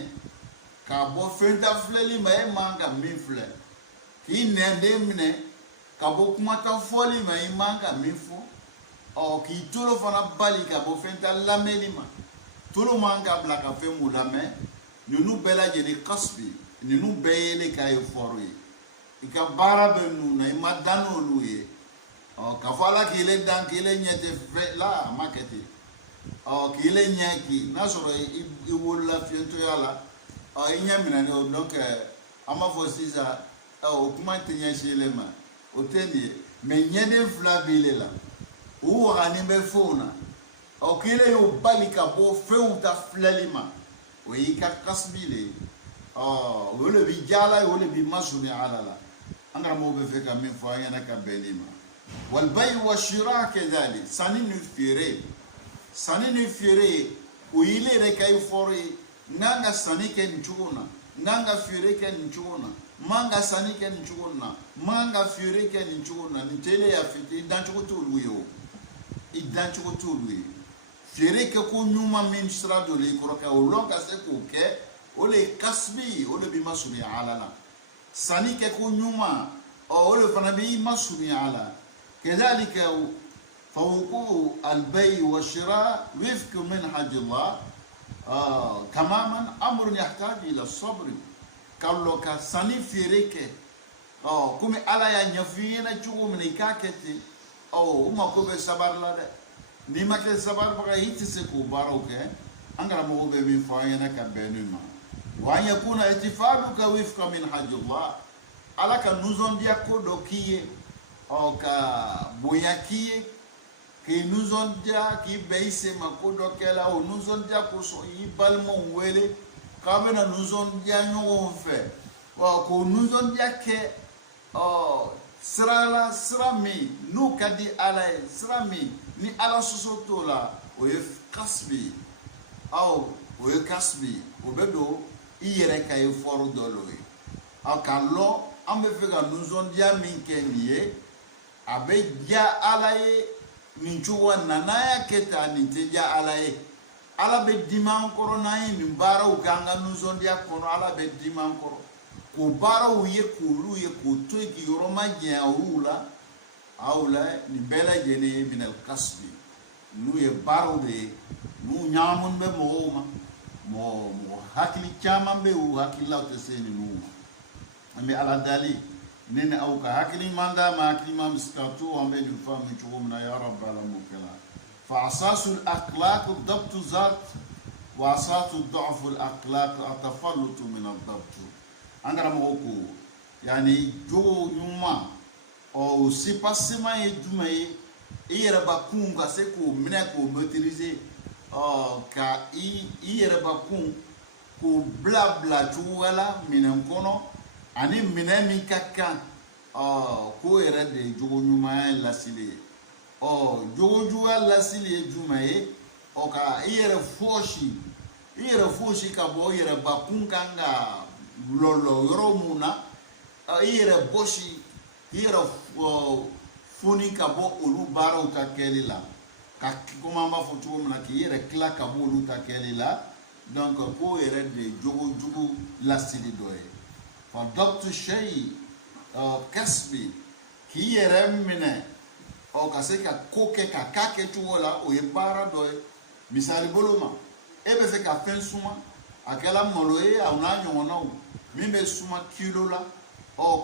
k'a bɔ fɛn ta filɛli ma e man ka min filɛ k'i nɛnden minɛ ka bɔ kumata fɔli ma i man ka min fɔ k'i tolo fana bali ka bɔ fɛn ta lamɛnni ma tolo man ka bila ka fɛn mun lamɛn ninnu bɛɛ lajɛlen kasbi ninnu bɛɛ ye ne ka effort ye i ka baara bɛ ninnu na i ma dan n'olu ye k'a fɔ ala k'i le dan k'i le ɲɛ tɛ fɛn la a ma kɛ ten k'i le ɲɛ k'i n'a sɔrɔ i wolola fiyɛntoya la i ɲɛ minɛ ne o donc an b'a fɔ sisan o kuma tɛ ɲɛsin ele ma o tɛ nin ye mais ɲɛden fila b'i le la u wagani bɛ fɛnw na k'i le y'o bali ka bɔ fɛnw ta filɛli ma o y'i ka kasbi le ye o le b'i diya ala ye o le b'i masurunya ala la an karamɔgɔ bɛ fɛ ka min fɔ an ɲɛna ka bɛn nin ma wal bay wa shira kadhalik sanni ni feere o y'i le yɛrɛ ka effort ye n kan ka sanni kɛ nin cogo na n kan ka feere kɛ nin cogo na n man ka sanni kɛ nin cogo na n man ka feere kɛ nin cogo na nin tɛ le y'a fite i dancogo t'olu ye o i dancogo t'olu ye feere kɛ ko ɲuman min sira dɔ le i kɔrɔ kɛ o lɔn ka se k'o kɛ o le ye kasbi o le b'i masurunya ala la sanni kɛ ko ɲuman o le fana b'i masurunya ala كذلك فوقوع البيع والشراء وفق منهج الله تماما أمر يحتاج إلى الصبر كالو كساني فيريك كم على ينفينا جو من إكاكتي ما كوب سبار لا نما كسبار بقى يتسكو باروك أنغرا مو بمن فاينا كبنما وأن يكون اتفاقك وفق منهج الله على كنوزون دياكو دوكيه كبوياكيه ki nuzondia ki beise makodo kela o nuzondia ko so ibalmo wele kabena nuzondia nyogo fe wa ko nuzondia ke srala srami nu kadi ala srami ni ala sosoto la o ye kasbi o ye kasbi o bedo iyere ka e foro doloy akalo ambe fe ga nuzondia min ke niye abe dia ala ye ninchuwa nanaya keta ninteja alaye ala be diman koro nayi min bara uganga nuzondia kono ala be diman koro ko bara uye kulu ye ko toy ki yoroma nya ula aula ni bela jene min al kasbi nu ye baro de nu nyamun be mo hakli chama be u hakila te seni nu ambe ala dali nene au ka hakili manda ma hakili ma miskatu ambe ni famu chumna ya rabb alamin kala fa asasul akhlaq dabt zat wa asasu dhaf al akhlaq atafallut min al dabt angara moko yani jogo nyuma o sipasima e jumaye iyere ba kunga se ko mine ko maîtriser ka iyere ba kun ko blabla chuwala minen kono ani minami kakkan ko yɛrɛ de jogo ɲuman lasili jogo juguya lasili juma ye ka i yɛrɛ fosi ka bɔ i yɛrɛ bakun kan ka lɔlɔ yɔrɔ mun na i yɛrɛ bɔsi i yɛrɛ foni ka bɔ olu baaraw ka kɛli la ka komi an b'a fɔ cogo min na k'i yɛrɛ tila ka bɔ olu ta kɛli la donc ko yɛrɛ de jogo jugu lasili dɔ ye فضبط الشيء كسبي كي يرمنا ka se ka ko kɛ ka k'a kɛcogo la o ye baara dɔ ye misali bolo ma e bɛ fɛ ka fɛn suma a kɛla malo ye a n'a ɲɔgɔnnaw min bɛ suma kilo la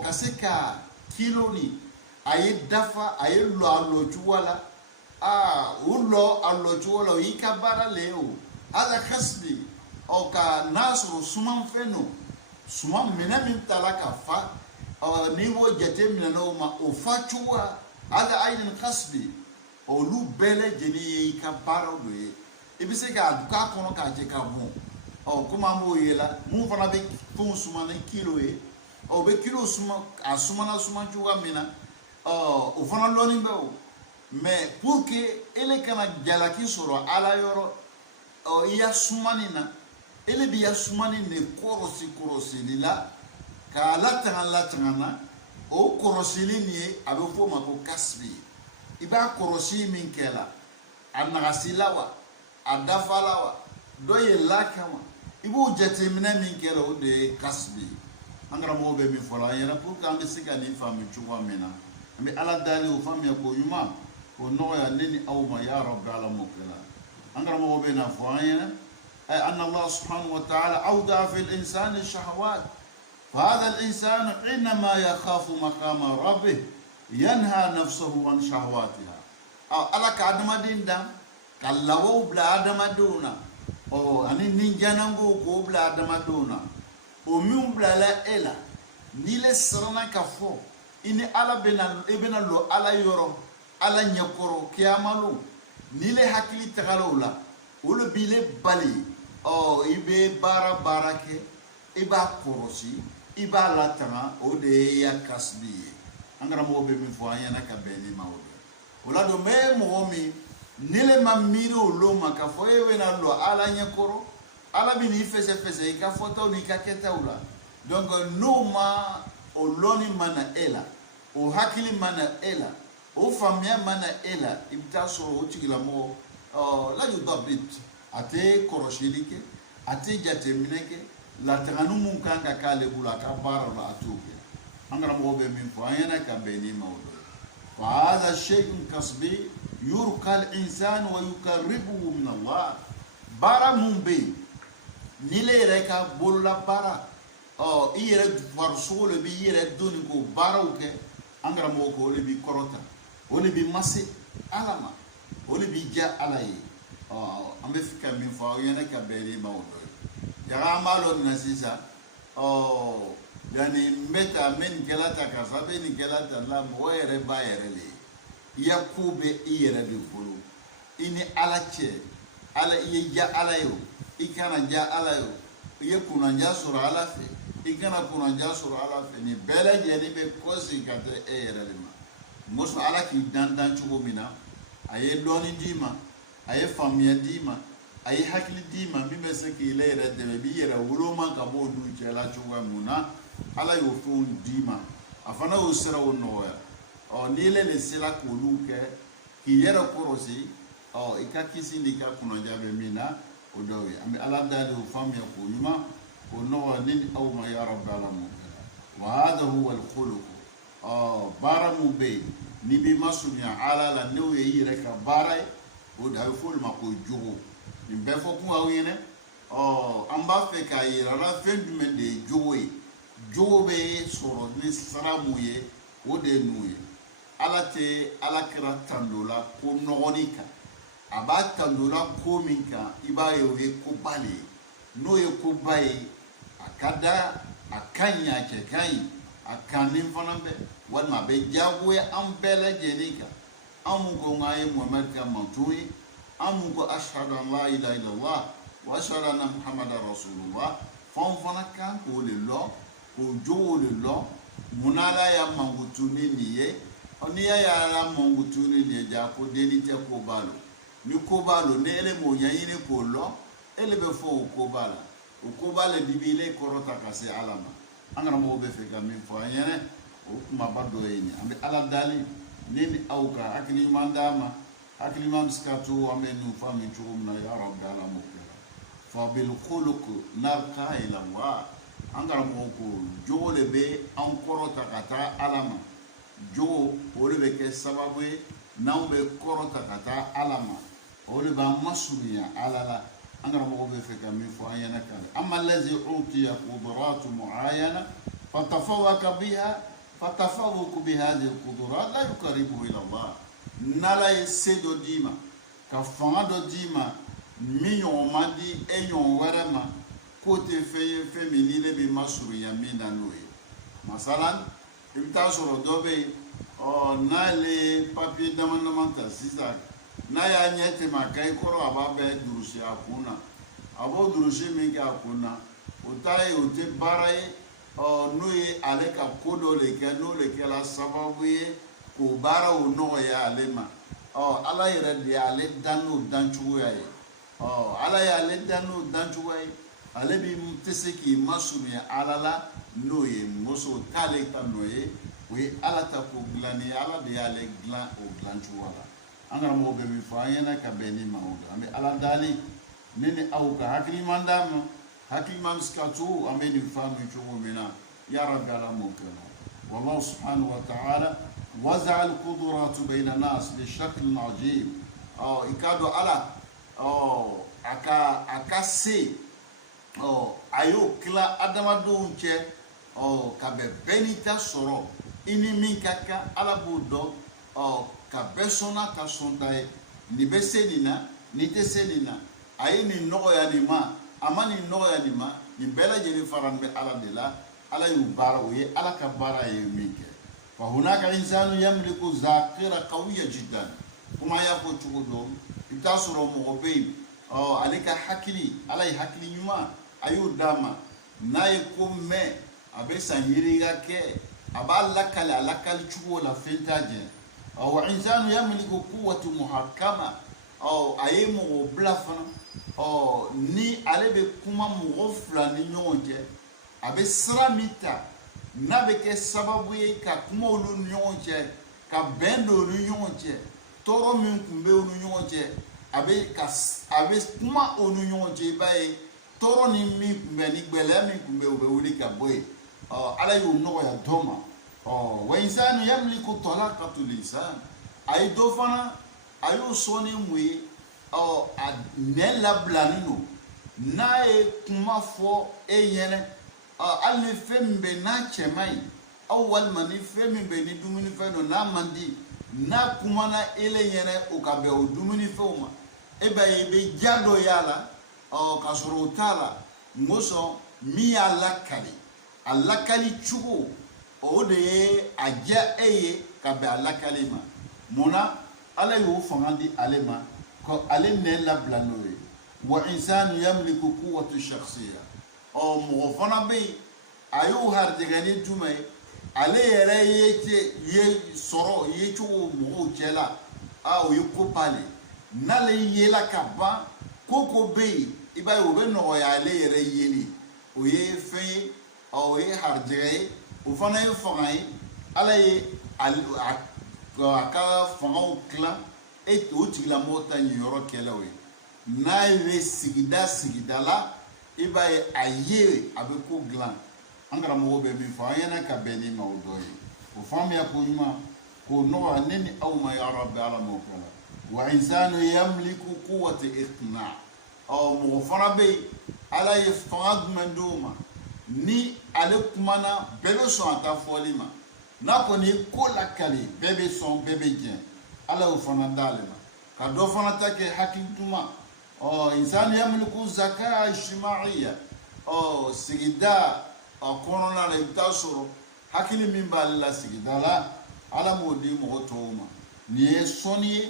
ka se ka kilo ni a ye dafa a ye lɔ a lɔcogo la o lɔ a lɔcogo la o y'i ka baara le ye o ala kasbi ka n'a sɔrɔ sumanfɛn don suma minɛ min tala ka fa n'i b'o jate minɛn'o ma o fa cogo la ala ayin kasbi olu bɛɛ lajɛlen ye i ka baaraw de ye i bɛ se k'a k'a kɔnɔ k'a jɛ ka bɔn komi an b'o ye la mun fana bɛ fɛnw suma ni kilo ye o bɛ kilo suma a sumana suma cogoya min na o fana lɔnni bɛ o mais pour que ele kana jalaki sɔrɔ ala yɔrɔ i ya sumani na ele bi ya sumani ne kɔrɔsili la k'a latanga na o kɔrɔsili nin ye a bɛ fɔ o ma ko kasbi i b'a kɔrɔsi min kɛla a nagasila wa a dafala wa dɔ ye laka wa i b'o jateminɛ min kɛla o de ye kasbi an karamɔgɔ bɛ min fɔ la an ɲɛna pour que an bɛ se ka nin faamu cogoya min na an bɛ ala dali o faamuya ko ɲuman k'o nɔgɔya ne ni aw ma ya rabbi ala m'o kɛla an karamɔgɔ bɛ na fɔ an ɲɛna أن الله سبحانه وتعالى أودع في الإنسان الشهوات فهذا الإنسان حينما يخاف مقام ربه ينهى نفسه عن شهواتها ألا كأدم ديندا كاللوو بلا أدم دونا أني نينجانغو كو بلا أدم دونا وميوم بلا لا إلا نيل سرنا كفو إني ألا بنا لو ألا يورو ألا نيكورو كيامالو نيل حكيلي تغالولا ولو بيلي بالي i bɛ baara kɛ i b'a kɔrɔsi i b'a latanga o de ye ya kasbi ye an karamɔgɔ bɛ min fɔ an ɲɛna ka bɛn ni ma o de o la don mɛ mɔgɔ min ni le ma miiri olu ma k'a fɔ e bɛna lɔ ala ɲɛkɔrɔ ala bɛ n'i fɛsɛfɛsɛ i ka fɔtaw n'i ka kɛtaw la donc n'o ma o lɔnni ma na e la o hakili ma na e la o faamuya ma na e la i bɛ taa sɔrɔ o tigilamɔgɔ la yudabit a tɛ kɔrɔsili kɛ a tɛ jateminɛ kɛ latagani mun kan ka k'ale bolo a ka baara la a t'o kɛ an karamɔgɔ bɛ min fɔ an ɲɛna ka bɛn ni ma o dɔ ye فهذا شيء كسبي يرقى الإنسان ويقربه من الله bara mun be ni le yɛrɛ ka bolola baara i yɛrɛ farisogo le bi yɛrɛ doni k'o baaraw kɛ an karamɔgɔ ko o le bi kɔrɔta o le bi mase ala ma o le bi diya ala ye an bɛ fɛ ka min fɔ aw ɲɛna ka bɛn ni ma o dɔ ye yaga an b'a dɔn nin na sisan yani n bɛ ta n bɛ nin kɛla ta karisa bɛ nin kɛla ta la mɔgɔ yɛrɛ b'a yɛrɛ le ye i ya ko bɛ i yɛrɛ de bolo i ni ala cɛ ala i ye ja ala ye o i kana ja ala ye o i ye kunnadiya sɔrɔ ala fɛ i kana kunnadiya sɔrɔ ala fɛ nin bɛɛ lajɛlen bɛ kɔsegin ka taa e yɛrɛ de ma mɔsɔn ala k'i dan cogo min na a ye dɔɔni d'i ma a ye faamuya d'i ma a ye hakili d'i ma min bɛ se k'i la yɛrɛ dɛmɛ i b'i yɛrɛ woloma ka bɔ olu cɛla cogoya mun na ala y'o fɛnw d'i ma a fana y'o siraw nɔgɔya n'i le de sera k'olu kɛ k'i yɛrɛ kɔrɔsi i ka kisi ni ka kunnadiya bɛ min na o dɔw ye an bɛ ala dali o faamuya k'o ɲuman k'o nɔgɔya ne ni aw ma ya rabbi alamin wa hada huwa al-khuluq baara mun bɛ yen n'i b'i masurunya ala la n'o ye i yɛrɛ ka baara ye o de a bɛ fɔ olu ma ko jogo nin bɛɛ fɔ kun aw ɲɛna an b'a fɛ k'a yira la fɛn jumɛn de ye jogo ye jogo bɛ sɔrɔ ni sira mun ye o de ye ninnu ye ala tɛ alakira tando la ko nɔgɔni kan a b'a tando la ko min kan i b'a ye o ye koba le ye n'o ye koba ye a ka da a ka ɲi a cɛ ka ɲi a kannen fana bɛ walima a bɛ diyagoya an bɛɛ lajɛlen kan an mun ko k'an ye muhamadu ka manto ye an mun ko ashhadu an la ilaha illallah wa ashhadu anna muhammadan rasulullah f'anw fana kan k'o le lɔ k'o jogo le lɔ munna ala y'a mankutu ni nin ye n'i y'a ye ala mankutu ni nin ye ja ko denni tɛ ko b'a lo ni ko b'a lo ni ele m'o ɲɛɲini k'o lɔ ele bɛ fɔ o ko b'a la o ko b'a le dibi ile kɔrɔta ka se ala ma an karamɔgɔw bɛ fɛ ka min fɔ an ɲɛna o kumaba dɔ ye nin an bɛ ala dali ne ni aw ka hakili ɲuman d'a ma hakili ɲuman bɛ se ka to an bɛ nin faamu cogo min na ya rabbi ala m'o kɛra fa bil khuluq narqa ila Allah an karamɔgɔw ko jogo le bɛ an kɔrɔta ka taa ala ma jogo o de bɛ kɛ sababu ye n'anw bɛ kɔrɔta ka taa ala ma o de b'an masurunya ala la an karamɔgɔw bɛ fɛ ka min fɔ an ɲɛna kan amma allazi utiya qudratu mu'ayyana fatafawwaqu bihadhihi alqudurat la yuqarribu ila Allah n'ala ye se dɔ d'i ma ka fanga dɔ d'i ma min ɲɔgɔn man di e ɲɔgɔn wɛrɛ ma k'o tɛ fɛn ye fɛn min ni ne bɛ masurunya min na n'o ye masalan i bɛ taa sɔrɔ dɔ bɛ yen n'ale ye papiye dama dama ta sisan n'a y'a ɲɛ tɛmɛ a kayi kɔrɔ a b'a bɛɛ durusi a kun na a b'o durusi min kɛ a kun na o ta ye o tɛ baara ye n'o ye ale ka ko dɔ le kɛ n'o le kɛra sababu ye k'o baaraw nɔgɔya ale ma ala yɛrɛ de y'ale dan n'o dancogoya ye ala y'ale dan n'o dancogoya ye ale bi tɛ se k'i masurunya ala la n'o ye muso t'ale ta nɔ ye o ye ala ta ko dilanni ye ala de y'ale dilan o dilancogo la an karamɔgɔ bɛ min fɔ an ɲɛna ka bɛn ni ma o la an bɛ ala dali ne ni aw ka hakili ɲuman d'a ma hakili ɲuman bɛ se ka to an bɛ nin faamu cogo min na ya rabbi ala m'o kɛ wallahu subhanahu wa ta'ala waza'a al-qudratu bayna an-nas bi shaklin ajib i ka dɔn ala a ka se a y'o tila adamadenw cɛ ka bɛn bɛɛ n'i ta sɔrɔ i ni min ka kan ala b'o dɔn ka bɛɛ sɔnna ka sɔn ta ye nin bɛ se nin na nin tɛ se nin na a ye nin nɔgɔya nin ma a ma nin nɔgɔya nin ma nin bɛɛ lajɛlen fara bɛ ala de la ala y'u baara o ye ala ka baara ye min kɛ fa hunaka insanu yamliku zakira qawiya jiddan kuma y'a fɔ cogo dɔ i bɛ taa sɔrɔ mɔgɔ bɛ yen ale ka hakili ala ye hakili ɲuman a y'o d'a ma n'a ye ko mɛn a bɛ san yirika kɛ a b'a lakali a lakali cogo la fɛn t'a jɛ wa insanu yamliku quwwatu muhakkama a ye mɔgɔ bila fana ni ale bɛ kuma mɔgɔ fila ni ɲɔgɔn cɛ a bɛ sira min ta n'a bɛ kɛ sababu ye ka kuma olu ni ɲɔgɔn cɛ ka bɛn don olu ni ɲɔgɔn cɛ tɔɔrɔ min tun bɛ olu ni ɲɔgɔn cɛ a bɛ kuma olu ni ɲɔgɔn cɛ i b'a ye tɔɔrɔ ni min tun bɛ ni gɛlɛya min tun bɛ o bɛ wuli ka bɔ yen ala y'o nɔgɔya dɔ ma wa insanu yamliku talaqatu lisan ay do fana ayo soni mui a ne lablani no na e kuma fo e yene ali fembe na chemai awal mani fembe ni dumuni fe no na mandi na kuma na ele yene o ka be o dumuni fe o ma e ba e be jado yala kasoro tala ngoso mi alakali chugo o de aja eye ka be alakali ma mona ala yo fangandi alema ko ale ne la blanoe wa insanu yamliku quwwatu shakhsiyya o mo fana be ayu hardigani tumay ale yere ye soro ye chugo mo chela o yuko pale nale yela kaba koko be iba yo be no ya ale yere yeli o ye fe o ye hardigay o fana ye fangai ala ye aka fangau kla e to tigla mota ni yoro kelawe na ye sigida la iba ye aye abeko glan angara mo be mi fa yana ka beni ma odoyi o fami ya ko yuma ko no aneni aw ma ya rabbi ala mo kala wa insanu yamliku quwwata iqna aw mo fana be ala ye fangad manduma ni ale kumana bebe so ata folima na ko ni ko la kali bebe son bebe jen ala o fana dalema ka do fana take hakintuma insani yamliku zaka ijtimaiya sigida kono le tasoro hakili mimba la sigida la ala modi mo toma ni soni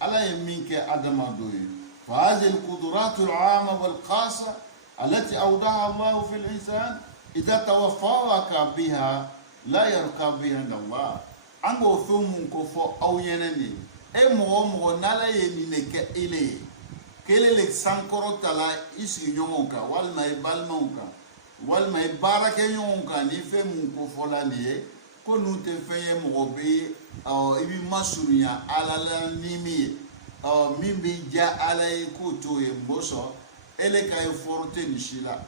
ala yeminke adama doyi fa hadhihi alqudurat al'ama walqasa التي أودعها الله في الإنسان إذا توفاك بها لا يركب بها عند الله أنغو فيهم كفو أو ينني أي مو نالا ينينك إليه كيلي لك سانكورو تلا إسي يومونكا والما يبالمونكا والما يبارك يومونكا نفهم كفو لانيه كنو تفهم مغبي أو إبي مسوريا على لنمي أو ميبي جاء على كوتو يمبوسو ele ka forte ni shila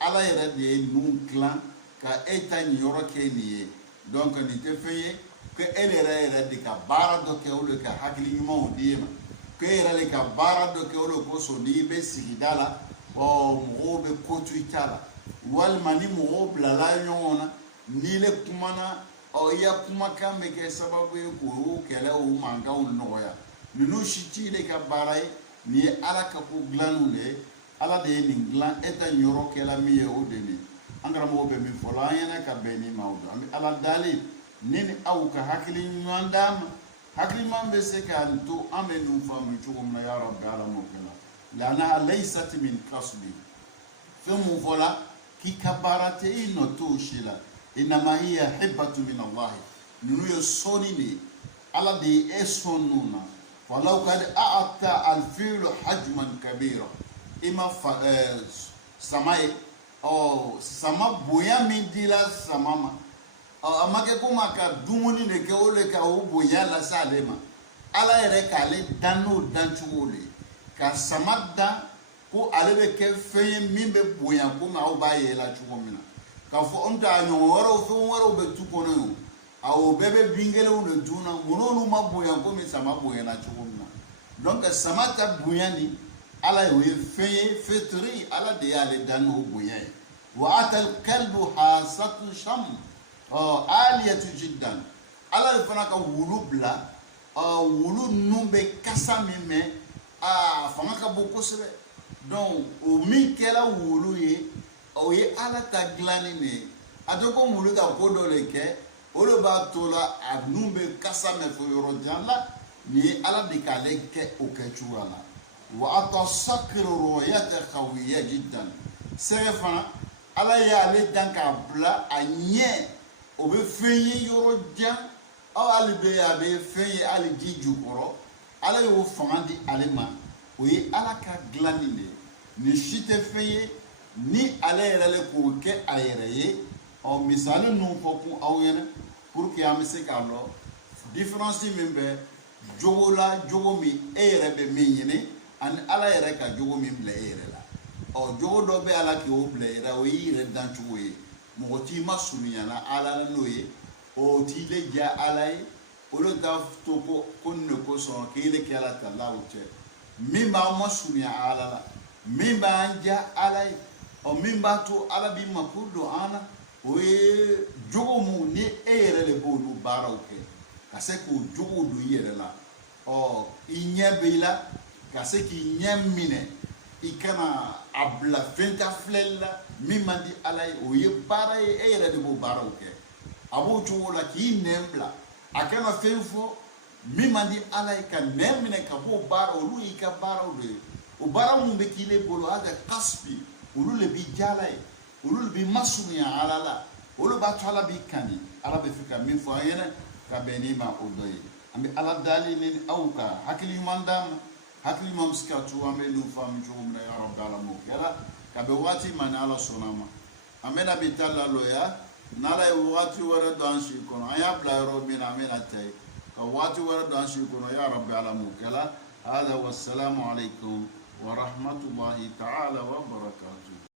ala yere de nun clan ka eta ni yoro ke ni donc ni te feye que ele yere de ka bara do ke o le ka hakili mo dima que ele le ka bara do ke o le ko so ni be sigidala o mo be ko tuitala wal mani mo blala yona ni le kumana o ya kuma kambe ke sababu ko kele o manga o noya ninu shiti le ka bara ni ala ka ko glanu le ala de ni glan eta nyoro kela miye o deni angara mo be mi fola yana ka beni mawdo ami ala dali nini au ka hakili nyandam hakili mambe se ka nto amenu famu chugum ya rabbi ala mo kala lana laysat min kasbi famu fola ki kabarate ino to shila inama hiya hibatu min allah nunu yo sonini ala de esonuna walau kad a'ata al fi'lu hajman kabira ima samaye sama boya min dila samama amake kuma ka dumuni ne ke ole ka o boya la salema ala yere ka le dano danchule ka samadda ko ale be ke feye min be boya ko ma o ba yela chuko mina ka fo onta nyo woro be tuko no awo bebe bingele uno duna mononu ma boya ko mi sama boya na chuko mina donc samata boya ni ala yo feye fetri ala de ale dano boya wa atal kalbu hasatu sham aliyatu jiddan ala fana ka wulu bla wulu numbe kasa meme fanga ka boko sebe donc o mi kela wulu ye o ye ala ta glani ne adoko wulu ta kodo le ke o le ba tola a numbe kasa me fo yoro janla ni ala de ka le ke o ke chuala wa atasakkiru ru'yata khawiyya jiddan serefa ala ya le danka bla anye o be feye yoro jan aw albe ya be feye ali jiju koro ala yo fangandi alema o ye ala ka glani ne ni shite feye ni ala yele ko ke ayere o misale non foku aw yene pour que amse ka lo différence membe jogo mi ere be menyene an ala yere ka jogo mi ble ere la o jogo do be ala ki o ble era o yire dan chuwe mo ti masunya na ala no ye o ti le ja ala ye olu ka to ko ne ko sɔn k'ele kɛ ala ta la o cɛ min b'an ma surunya ala la min b'an ja ala ye min b'a to ala b'i mako don an na o ye jogo mun ni e yɛrɛ de b'olu baaraw kɛ ka se k'o jogo don i yɛrɛ la i ɲɛ b'i la ka se k'i ɲɛ minɛ i kana a bila fɛn ta filɛli la min man di ala ye o ye baara ye e yɛrɛ de b'o baaraw kɛ a b'o cogo la k'i nɛn bila a kana fɛn fɔ min man di ala ye ka nɛn minɛ ka b'o baara olu y'i ka baaraw de ye o baara mun bɛ k'i le bolo hada kasbi olu le b'i jala ye olu le b'i masurunya ala la olu b'a to ala b'i kani ala bɛ fɛ ka min fɔ an ɲɛna ka bɛn n'i ma o dɔ ye an bɛ ala dali ni aw ka hakili ɲuman d'a ma hakili ɲuman bɛ se ka to an bɛ n'u faamu cogo min na ya rabbi ala m'o kɛra ka bɛn waati ma ni ala sɔnna ma an bɛna bi ta laloya n'ala ye waati wɛrɛ don an si kɔnɔ an y'a bila yɔrɔ min na an bɛna ta ye ka waati wɛrɛ don an si kɔnɔ ya rabbi ala m'o kɛra hada wassalamu alaikum wa rahmatullahi ta'ala wa barakatuh